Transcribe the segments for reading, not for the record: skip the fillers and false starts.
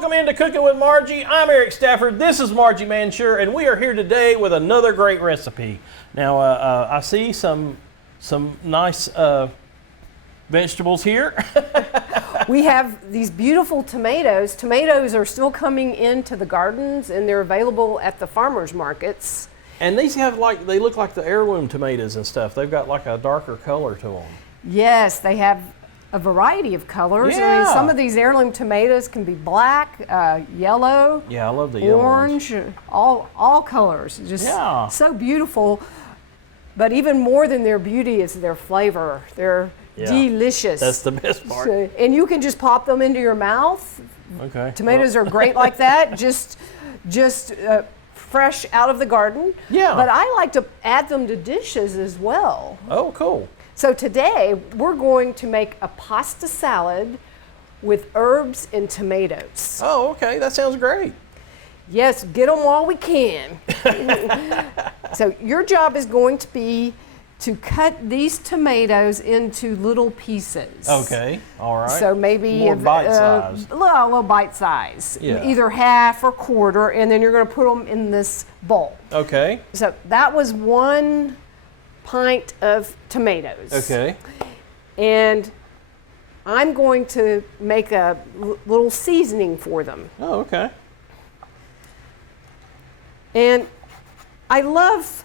Welcome into Cooking with Margie. I'm Eric Stafford. This is Margie Mansure, and we are here today with another great recipe. Now, I see some nice vegetables here. We have these beautiful tomatoes. Tomatoes are still coming into the gardens, and they're available at the farmers markets. And these have they look like the heirloom tomatoes and stuff. They've got like a darker color to them. Yes, they have a variety of colors. Yeah. I mean, some of these heirloom tomatoes can be black, yellow, Yeah, I love the yellow orange, ones. all colors. Just so beautiful. But even more than their beauty is their flavor. They're delicious. That's the best part. And you can just pop them into your mouth. Okay. Tomatoes are great like that. Just fresh out of the garden. Yeah. But I like to add them to dishes as well. Oh, cool. So today we're going to make a pasta salad with herbs and tomatoes. Oh, okay. That sounds great. Yes, get them while we can. So your job is going to be to cut these tomatoes into little pieces. Okay. All right. So maybe more bite size. A little bite size. Yeah. Either half or quarter, and then you're going to put them in this bowl. Okay. So that was 1 pint of tomatoes. Okay. And I'm going to make a little seasoning for them. Oh, okay. And I love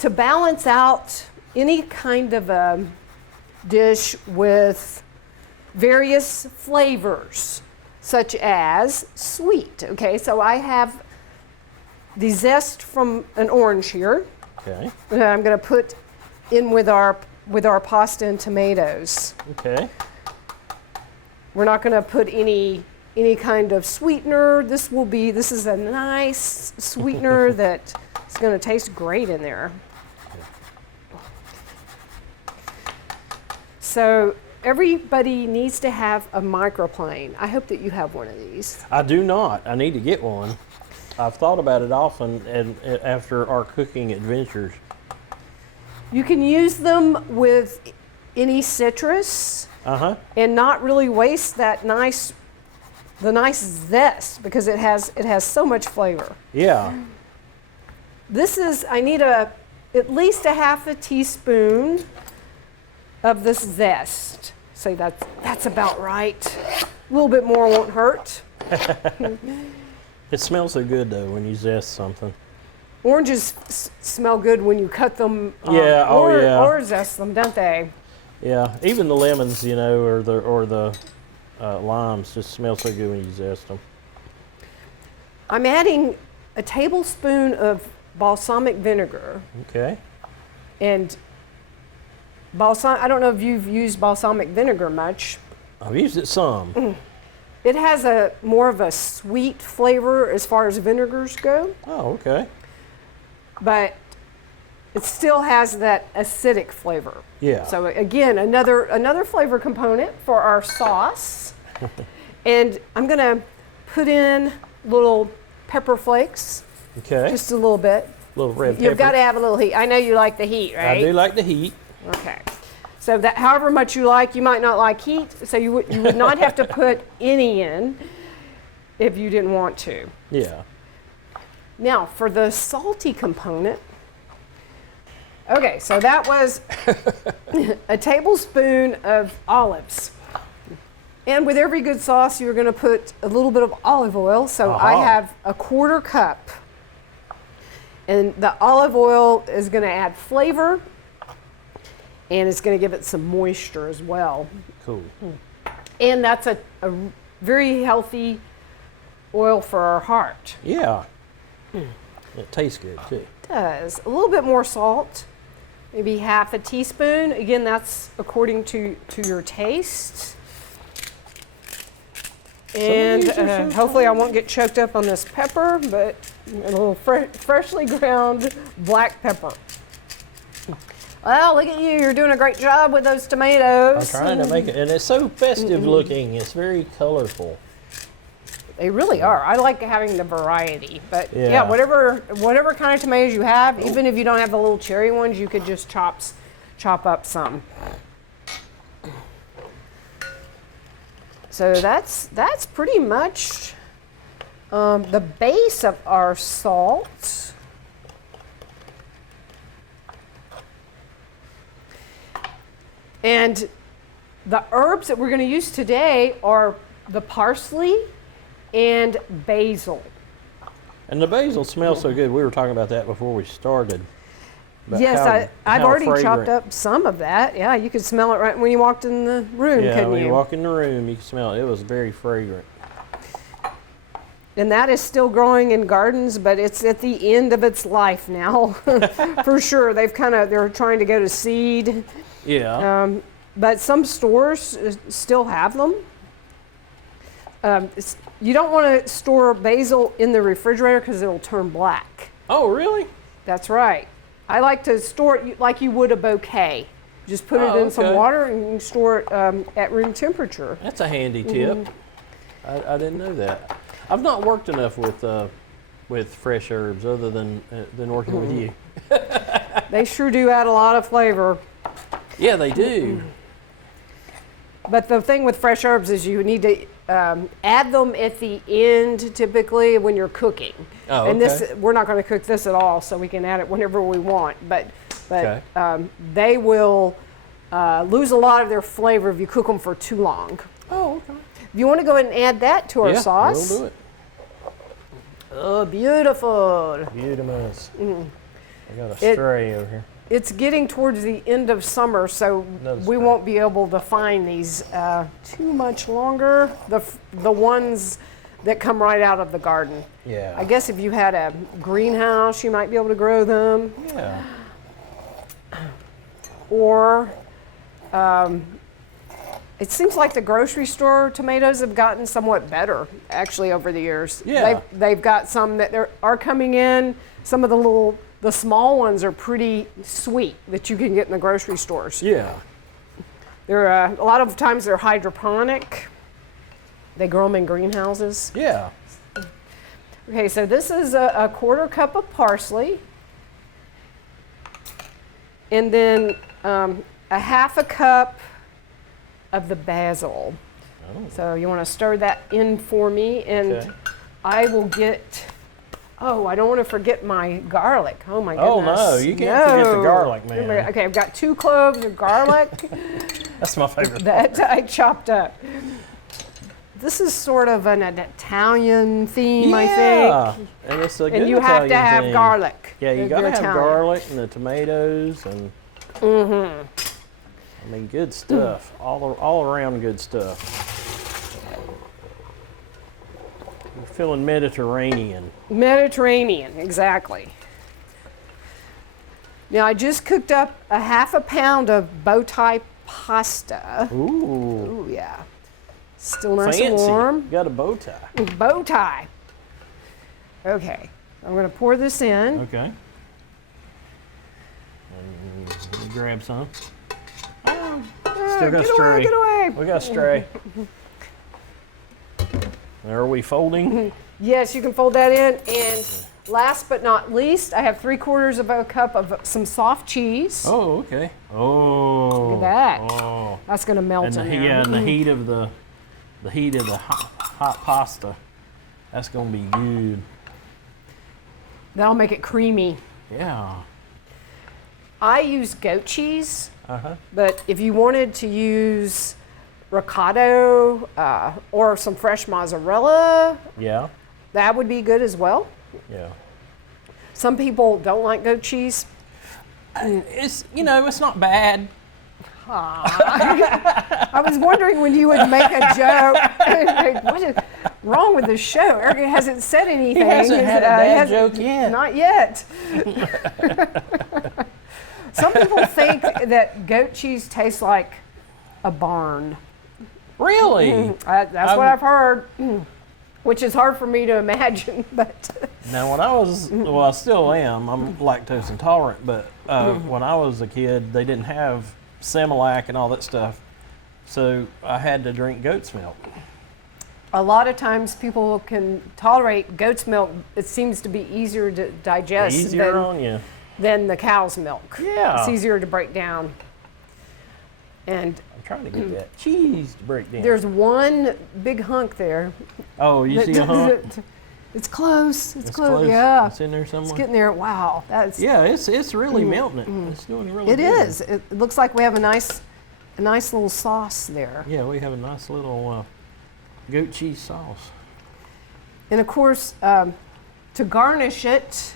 to balance out any kind of a dish with various flavors, such as sweet. Okay, so I have the zest from an orange here. Okay. That I'm going to put in with our pasta and tomatoes. Okay. We're not going to put any kind of sweetener. This is a nice sweetener that is going to taste great in there. So everybody needs to have a microplane. I hope that you have one of these. I do not. I need to get one. I've thought about it often and after our cooking adventures. You can use them with any citrus and not really waste the nice zest because it has so much flavor. Yeah. I need at least a half a teaspoon of this zest. So that's about right. A little bit more won't hurt. It smells so good though when you zest something. Oranges smell good when you cut them or zest them, don't they? Yeah, even the lemons, or the limes just smell so good when you zest them. I'm adding a tablespoon of balsamic vinegar. Okay. And I don't know if you've used balsamic vinegar much. I've used it some. It has more of a sweet flavor as far as vinegars go. Oh, okay. But it still has that acidic flavor. Yeah. So again, another flavor component for our sauce. And I'm going to put in little pepper flakes. Okay. Just a little bit. Little red pepper. You've got to have a little heat. I know you like the heat, right? I do like the heat. Okay. So that however much you like, you might not like heat, so you would not have to put any in if you didn't want to. Yeah. Now, for the salty component, okay, so that was a tablespoon of olives. And with every good sauce, you're going to put a little bit of olive oil. So I have a 1/4 cup. And the olive oil is going to add flavor, and it's going to give it some moisture as well. Cool. And that's a very healthy oil for our heart. Yeah. It tastes good too. It does. A little bit more salt, maybe half a teaspoon. Again, that's according to your taste. And hopefully I won't get choked up on this pepper, but a little freshly ground black pepper. Well, look at you. You're doing a great job with those tomatoes. I'm trying to make it, and it's so festive looking. It's very colorful. They really are. I like having the variety. But Yeah. whatever kind of tomatoes you have, even if you don't have the little cherry ones, you could just chop up some. So that's pretty much the base of our salt. And the herbs that we're going to use today are the parsley and basil. And the basil smells so good. We were talking about that before we started. Yes, I've how already fragrant. chopped up some of that. Yeah, you could smell it right when you walked in the room, Yeah, couldn't when you? you walk in the room, you can smell it. It was very fragrant. And that is still growing in gardens, but it's at the end of its life now, for sure. They're trying to go to seed. Yeah. But some stores still have them. You don't want to store basil in the refrigerator because it'll turn black. Oh, really? That's right. I like to store it like you would a bouquet. Just put it in some water and you can store it at room temperature. That's a handy tip. I didn't know that. I've not worked enough with fresh herbs other than working with you. They sure do add a lot of flavor. Yeah, they do. But the thing with fresh herbs is you need to add them at the end, typically when you're cooking. Oh, and okay. we're not going to cook this at all, so we can add it whenever we want. But Okay. they will lose a lot of their flavor if you cook them for too long. Oh, okay. If you want to go ahead and add that to our sauce. We'll do it. Oh, beautiful. Beautiful. I got a stray over here. It's getting towards the end of summer, so we won't be able to find these too much longer. The ones that come right out of the garden. Yeah. I guess if you had a greenhouse, you might be able to grow them. Yeah. Or it seems like the grocery store tomatoes have gotten somewhat better, actually, over the years. Yeah. They've got some that are coming in. Some of the small ones are pretty sweet that you can get in the grocery stores. Yeah. They're a lot of times they're hydroponic. They grow them in greenhouses. Yeah. Okay, so this is a quarter cup of parsley, and then a half a cup of the basil. Oh. So you want to stir that in for me, and I will get. Oh, I don't want to forget my garlic. Oh my goodness. Oh no, you can't forget the garlic, man. Okay, I've got 2 cloves of garlic. That's my favorite. That I chopped up. This is sort of an Italian theme, I think. And it's a good And you have to Italian have theme. garlic. Yeah, you got to have garlic and the tomatoes and. I mean, good stuff. All around good stuff. You're feeling Mediterranean. Mediterranean, exactly. Now I just cooked up a half a pound of bow tie pasta. Ooh. Ooh, yeah. Still nice Fancy. and warm. You got a bow tie. Bow tie. Okay, I'm going to pour this in. Okay. And grab some. Oh, still got Get stray. away, get away. We got stray. Are we folding? Yes, you can fold that in. And last but not least, I have 3/4 of a cup of some soft cheese. Oh, okay. Oh. Look at that. Oh. That's going to melt And in there. yeah, and the heat of the hot pasta. That's gonna be good. That'll make it creamy. Yeah. I use goat cheese, Uh-huh. but if you wanted to use ricotta or some fresh mozzarella, Yeah. that would be good as well. Yeah. Some people don't like goat cheese. It's it's not bad. I was wondering when you would make a joke. Like, what is wrong with the show? Eric hasn't said anything. He hasn't had a dad joke yet. Not yet. Some people think that goat cheese tastes like a barn. Really? That's what I've heard, which is hard for me to imagine. But Now, when I was, well, I still am. I'm lactose intolerant, but when I was a kid, they didn't have Similac and all that stuff, so I had to drink goat's milk. a lot of times people can tolerate goat's milk. It seems to be easier to digest Easier on you. than the cow's milk. Yeah. It's easier to break down. And I'm trying to get that cheese to break down. there's one big hunk there. Oh, you see a hump? It's close. It's close. close. Yeah. It's in there somewhere. It's getting there. Wow. That's Yeah, it's really melting it. It's doing really It good. is. It looks like we have a nice little sauce there. Yeah, we have a nice little goat cheese sauce. And of course, to garnish it,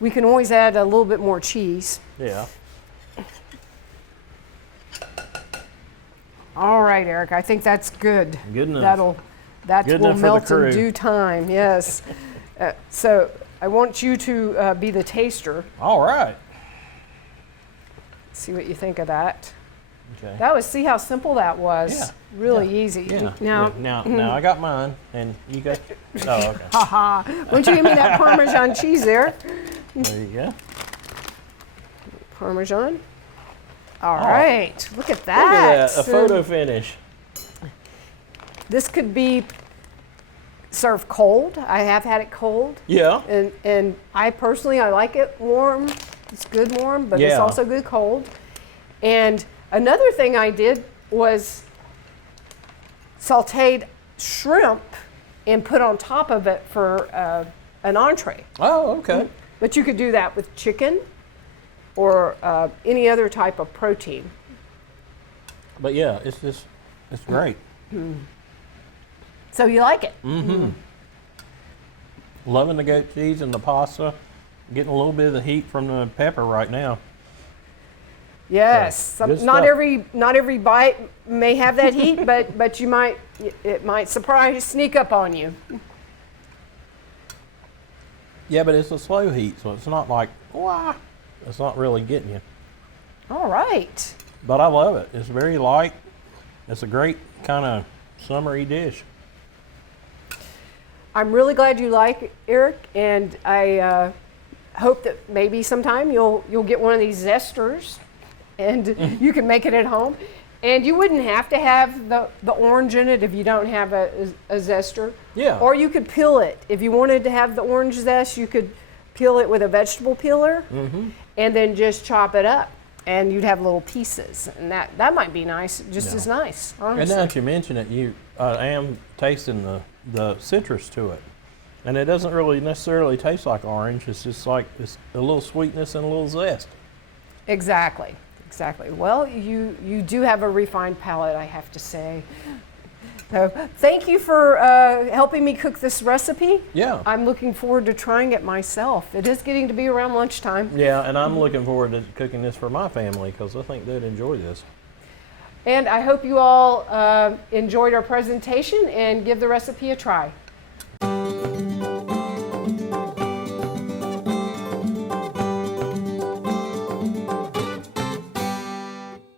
we can always add a little bit more cheese. Yeah. All right, Eric. I think that's good. Good enough. That Good will enough for the melt in crew. due time. Yes. So I want you to be the taster. All right. See what you think of that. Okay. That was, see how simple that was. Yeah. Really easy. Yeah. Now, Now I got mine, and you got. Oh, okay. haha. Why don't you give me that Parmesan cheese there? There you go. Parmesan. All Oh. right. Look at Look that. at that. A photo finish. This could be served cold. I have had it cold. Yeah. And I personally, I like it warm. It's good warm, but it's Yeah. also good cold. And another thing I did was sautéed shrimp and put on top of it for an entree. Oh, okay. But you could do that with chicken or any other type of protein. But yeah, it's great. So you like it? Mm-hmm. Loving the goat cheese and the pasta. Getting a little bit of the heat from the pepper right now. Yes. Yeah, good Not stuff. not every bite may have that heat, but it might sneak up on you. Yeah, but it's a slow heat, so it's not like, wah, it's not really getting you. All right. But I love it. It's very light. It's a great kind of summery dish. I'm really glad you like it, Eric, and I hope that maybe sometime you'll get one of these zesters, and you can make it at home. And you wouldn't have to have the orange in it if you don't have a zester. Yeah. Or you could peel it. If you wanted to have the orange zest, you could peel it with a vegetable peeler and then just chop it up. And you'd have little pieces. And that might be nice, just as nice, honestly. And now that you mention it, I am tasting the citrus to it. And it doesn't really necessarily taste like orange. It's just like it's a little sweetness and a little zest. Exactly. Well, you do have a refined palate, I have to say. So thank you for helping me cook this recipe. Yeah. I'm looking forward to trying it myself. It is getting to be around lunchtime. Yeah, and I'm looking forward to cooking this for my family because I think they'd enjoy this. And I hope you all enjoyed our presentation and give the recipe a try.